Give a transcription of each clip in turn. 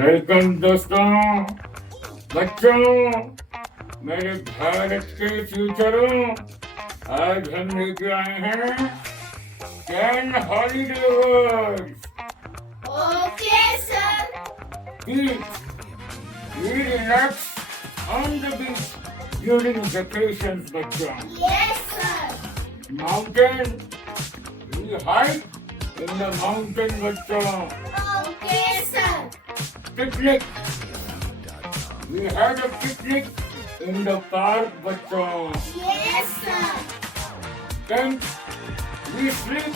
Welcome दोस्तों, बच्चों, मेरे भारत के फ्यूचरों। आज हम लेके आए हैं 10 holiday words. Okay, sir. Beach. We relax on the beach during vacations, बच्चों। Yes, sir. Mountain. We hike in the mountain, बच्चों। Okay, sir. Picnic. We had a picnic in the park, बच्चों। Yes, sir. Tent. We sleep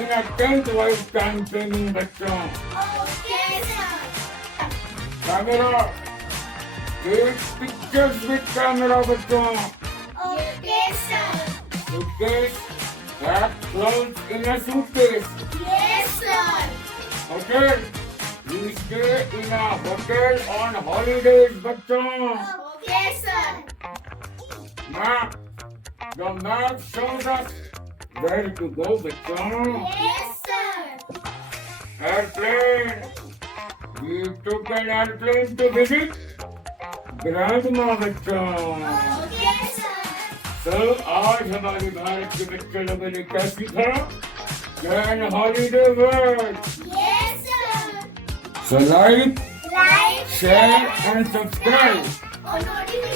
in a tent while camping, बच्चों। Okay, sir. Camera. Take pictures with camera, बच्चों। Okay, sir. Suitcase. Pack clothes in a suitcase. Yes, sir. Hotel. We stay in a hotel on holidays, बच्चों। Okay, sir. Map. The map shows us where to go, बच्चों। Yes, sir. Airplane. We took an airplane to visit grandma, बच्चों। Okay, sir. तो आज हमारे भारत के बच्चों लोगों ने क्या सीखा? 10 holiday words. Yes, sir. So like, Like, share and subscribe. or notification.